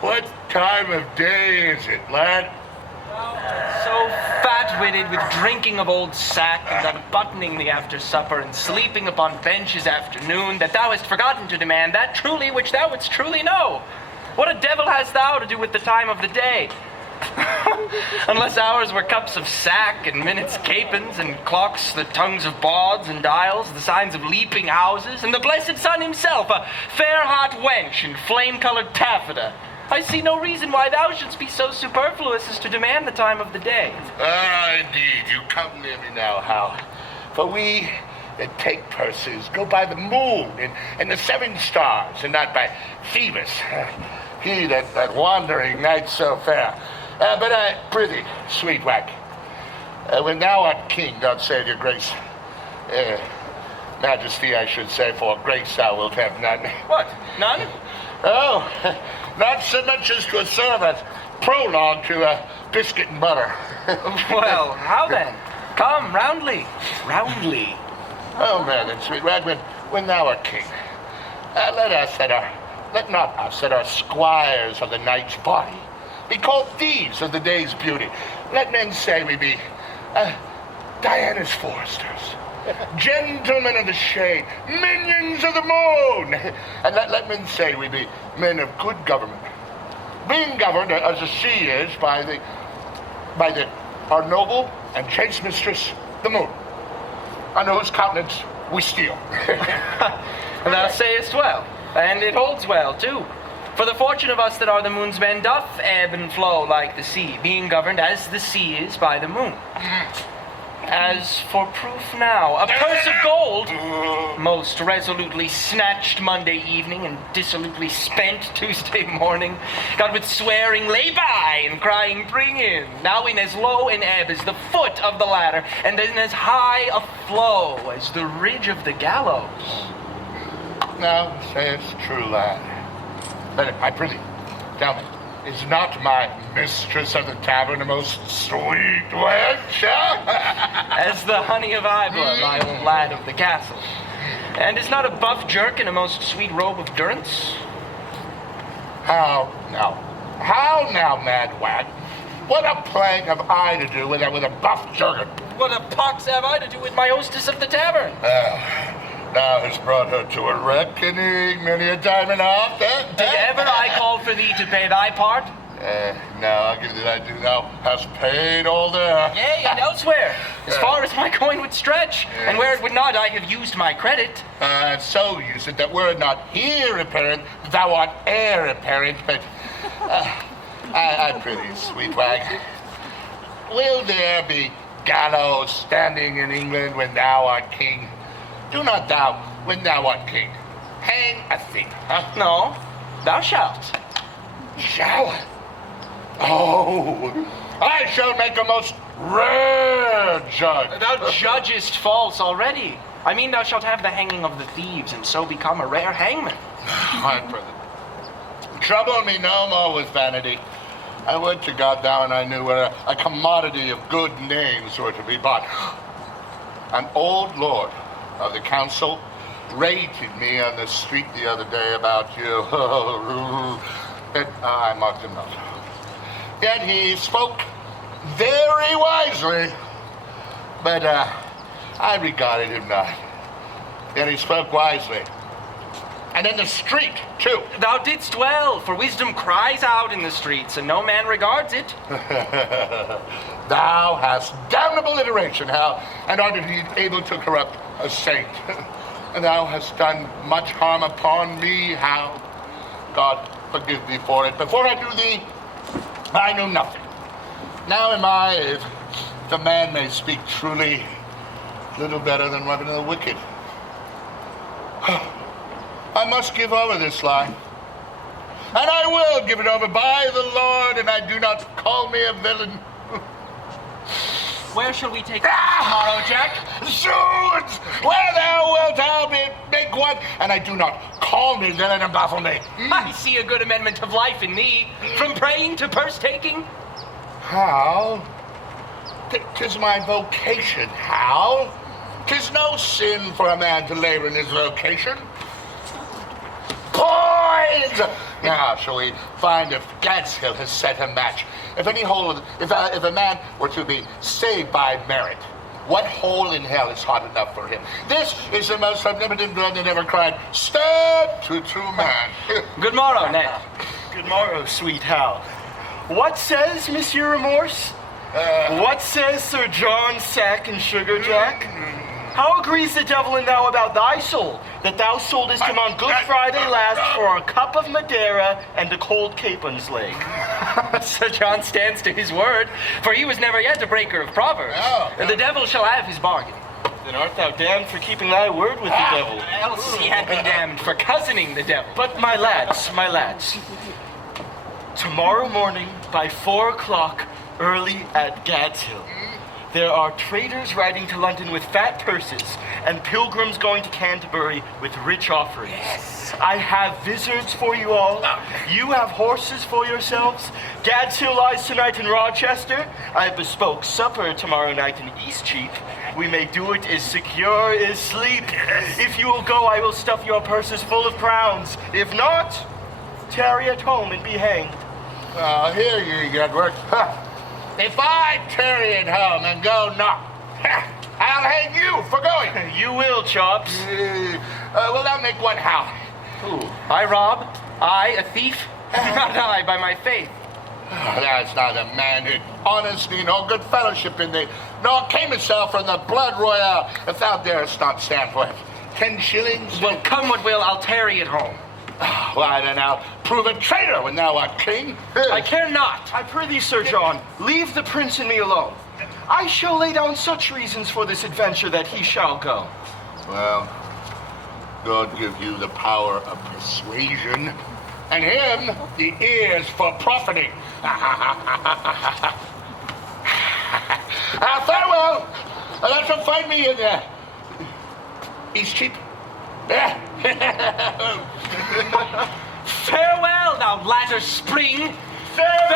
What time of day is it, lad? So fat-witted with drinking of old sack and unbuttoning the after supper and sleeping upon benches afternoon that thou hast forgotten to demand that truly which thou wouldst truly know. What a devil hast thou to do with the time of the day? Unless ours were cups of sack and minutes capons and clocks the tongues of bawds and dials, the signs of leaping houses, and the blessed sun himself, a fair hot wench in flame-colored taffeta. I see no reason why thou shouldst be so superfluous as to demand the time of the day. Indeed, you come near me now, Hal. For we that take purses go by the moon and the 7 stars, and not by Phoebus, he that wandering night so fair. But prithee, sweet wag, when thou art king, God save your grace, majesty I should say, for grace thou wilt have none. What, none? Oh, not so much as to serve as prologue to biscuit and butter. Well, how then? Come, roundly. Oh, man, then, sweet wag, when thou art king, let not us that are squires of the night's body be called thieves of the day's beauty. Let men say we be Diana's foresters, gentlemen of the shade, minions of the moon, and let men say we be men of good government, being governed as the sea is by our noble and chaste mistress, the moon, under whose countenance we steal. Thou sayest well, and it holds well too. For the fortune of us that are the moon's men doth ebb and flow like the sea, being governed as the sea is by the moon. As for proof now, a purse of gold, most resolutely snatched Monday evening and dissolutely spent Tuesday morning, got with swearing lay by and crying bring in, now in as low an ebb as the foot of the ladder, and in as high a flow as the ridge of the gallows. Now sayest true, lad. But I prithee, tell me, is not my mistress of the tavern a most sweet wench? As the honey of Ibla, my old lad of the castle. And is not a buff jerkin a most sweet robe of durance? How now, mad wag? What a plague have I to do with a buff jerkin? What a pox have I to do with my hostess of the tavern? Thou hast brought her to a reckoning many a time and oft, Did ever I call for thee to pay thy part? No, I'll give thee thy due. Thou hast paid all there. Yea, and elsewhere, as far as my coin would stretch, and where it would not, I have used my credit. So use it that were it not here apparent, thou art heir apparent, but I prithee, sweet wag, will there be gallows standing in England when thou art king? Do not thou, when thou art king, hang a thief, huh? No, thou shalt. Shall? Oh, I shall make a most rare judge. Thou judgest false already. I mean, thou shalt have the hanging of the thieves, and so become a rare hangman. My brother, trouble me no more with vanity. I would to God thou and I knew where a commodity of good names were to be bought. An old lord of the council rated me on the street the other day about you. But I marked him not. Yet he spoke very wisely, but I regarded him not. Yet he spoke wisely. And in the street, too. Thou didst well, for wisdom cries out in the streets, and no man regards it. Thou hast damnable iteration, Hal, and art indeed able to corrupt a saint. And thou hast done much harm upon me, Hal. God forgive thee for it. Before I knew thee, I knew nothing. Now am I, if the man may speak truly, little better than one of the wicked. I must give over this life. And I will give it over by the Lord, and I do not call me a villain. Where shall we take tomorrow, Jack? Zounds! Where thou wilt I'll make one, and I do not call me villain and baffle me. I see a good amendment of life in thee, from praying to purse-taking. How? 'Tis my vocation, Hal. 'Tis no sin for a man to labor in his vocation. Poise! Now, shall we find if Gadshill has set a match? If a man were to be saved by merit, what hole in hell is hot enough for him? This is the most omnipotent blood that ever cried, "Stab to true man." Good morrow, Ned. Good morrow, sweet Hal. What says Monsieur Remorse? What says Sir John Sack and Sugar Jack? How agrees the devil and thou about thy soul, that thou soldest him on Good Friday last for a cup of Madeira and a cold capon's leg? Sir John stands to his word, for he was never yet a breaker of proverbs. Oh. The devil shall have his bargain. Then art thou damned for keeping thy word with the devil? Else he had been damned for cousining the devil. But my lads, tomorrow morning by 4 o'clock early at Gadshill, there are traders riding to London with fat purses and pilgrims going to Canterbury with rich offerings. Yes. I have vizards for you all. You have horses for yourselves. Gadshill lies tonight in Rochester. I have bespoke supper tomorrow night in Eastcheap. We may do it as secure as sleep. If you will go, I will stuff your purses full of crowns. If not, tarry at home and be hanged. Here ye, Gedward. If I tarry at home and go not, I'll hang you for going. You will, Chops. Will thou make one howl? Who? I rob? I, a thief? Not I, by my faith. There's neither manhood, honesty, nor good fellowship in thee, nor came itself from the blood royal, if thou darest not stand for it. 10 shillings? Well, come what will, I'll tarry at home. Why then I'll prove a traitor when thou art king. I care not. I prithee, Sir John, leave the prince and me alone. I shall lay down such reasons for this adventure that he shall go. Well, God give you the power of persuasion, and him the ears for profiting. Farewell. Thou shalt find me in Eastcheap. Farewell, thou latter spring. Farewell.